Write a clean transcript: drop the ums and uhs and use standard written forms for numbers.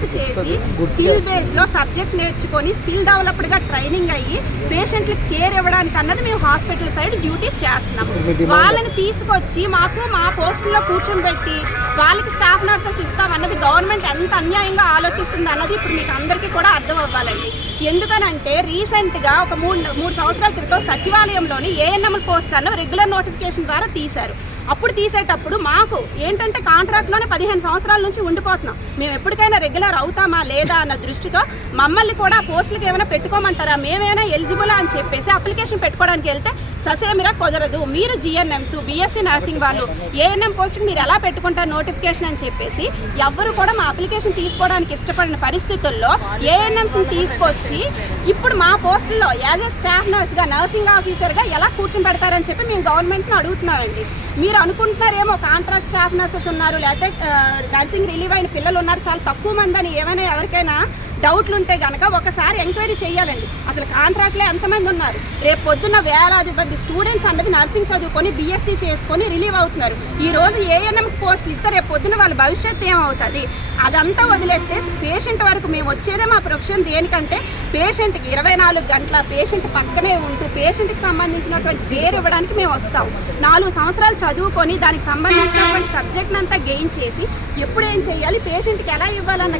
Course చేసి skill బేస్లో subject నేర్చుకొని స్కిల్ డెవలప్డ్గా ట్రైనింగ్ అయ్యి పేషెంట్లకు కేర్ ఇవ్వడానికి అన్నది మేము హాస్పిటల్ సైడ్ డ్యూటీస్ చేస్తున్నాం. వాళ్ళని తీసుకొచ్చి మాకు మా పోస్టుల్లో కూర్చోబెట్టి వాళ్ళకి స్టాఫ్ నర్సెస్ ఇస్తామన్నది గవర్నమెంట్ ఎంత అన్యాయంగా ఆలోచిస్తుంది అన్నది ఇప్పుడు మీకు అందరికీ కూడా అర్థం అవ్వాలండి. ఎందుకనంటే రీసెంట్గా ఒక మూడు సంవత్సరాల క్రితం సచివాలయంలోని ఏఎన్ఎంఎల్ పోస్ట్ అన్న రెగ్యులర్ నోటిఫికేషన్ ద్వారా తీశారు. అప్పుడు తీసేటప్పుడు మాకు ఏంటంటే కాంట్రాక్ట్లోనే 15 సంవత్సరాల నుంచి ఉండిపోతున్నాం. మేము ఎప్పటికైనా రెగ్యులర్ అవుతామా లేదా అన్న దృష్టితో మమ్మల్ని కూడా పోస్టులకు ఏమైనా పెట్టుకోమంటారా, మేమైనా ఎలిజిబుల్ అని చెప్పేసి అప్లికేషన్ పెట్టుకోవడానికి వెళ్తే ససేమిరా కుదరదు, మీరు జిఎన్ఎంస్ బీఎస్సీ నర్సింగ్ వాళ్ళు ఏఎన్ఎం పోస్ట్కి మీరు ఎలా పెట్టుకుంటారు నోటిఫికేషన్ అని చెప్పేసి ఎవ్వరు కూడా మా అప్లికేషన్ తీసుకోవడానికి ఇష్టపడిన పరిస్థితుల్లో ఏఎన్ఎంస్ని తీసుకొచ్చి ఇప్పుడు మా పోస్టుల్లో యాజ్ ఏ స్టాఫ్ నర్స్గా నర్సింగ్ ఆఫీసర్గా ఎలా కూర్చొని పెడతారని చెప్పి మేము గవర్నమెంట్ని అడుగుతున్నామండి. మీరు అనుకుంటున్నారేమో కాంట్రాక్ట్ స్టాఫ్ నర్సెస్ ఉన్నారు, లేకపోతే నర్సింగ్ రిలీవ్ అయిన పిల్లలు ఉన్నారు, చాలా తక్కువ మంది అని ఏమైనా ఎవరికైనా డౌట్లు ఉంటే కనుక ఒకసారి ఎంక్వైరీ చేయాలండి. అసలు కాంట్రాక్ట్లో ఎంతమంది ఉన్నారు, రేపు పొద్దున్న వేలాది మంది స్టూడెంట్స్ అన్నది నర్సింగ్ చదువుకొని బీఎస్సీ చేసుకొని రిలీవ్ అవుతున్నారు. ఈ రోజు ఏఎన్ఎం పోస్టులు ఇస్తే రేపు పొద్దున్న వాళ్ళ భవిష్యత్తు ఏమవుతుంది? అదంతా వదిలేస్తే పేషెంట్ వరకు మేము వచ్చేదే మా ప్రొఫెషన్ దేనికంటే పేషెంట్కి 24 గంటల పేషెంట్ పక్కనే ఉంటూ పేషెంట్కి సంబంధించినటువంటి కేర్ ఇవ్వడానికి మేము వస్తాం. 4 సంవత్సరాలు చదువుకొని దానికి సంబంధించినటువంటి సబ్జెక్ట్ అంతా గెయిన్ చేసి ఎప్పుడు ఏం చేయాలి, పేషెంట్కి ఎలా ఇవ్వాలన్న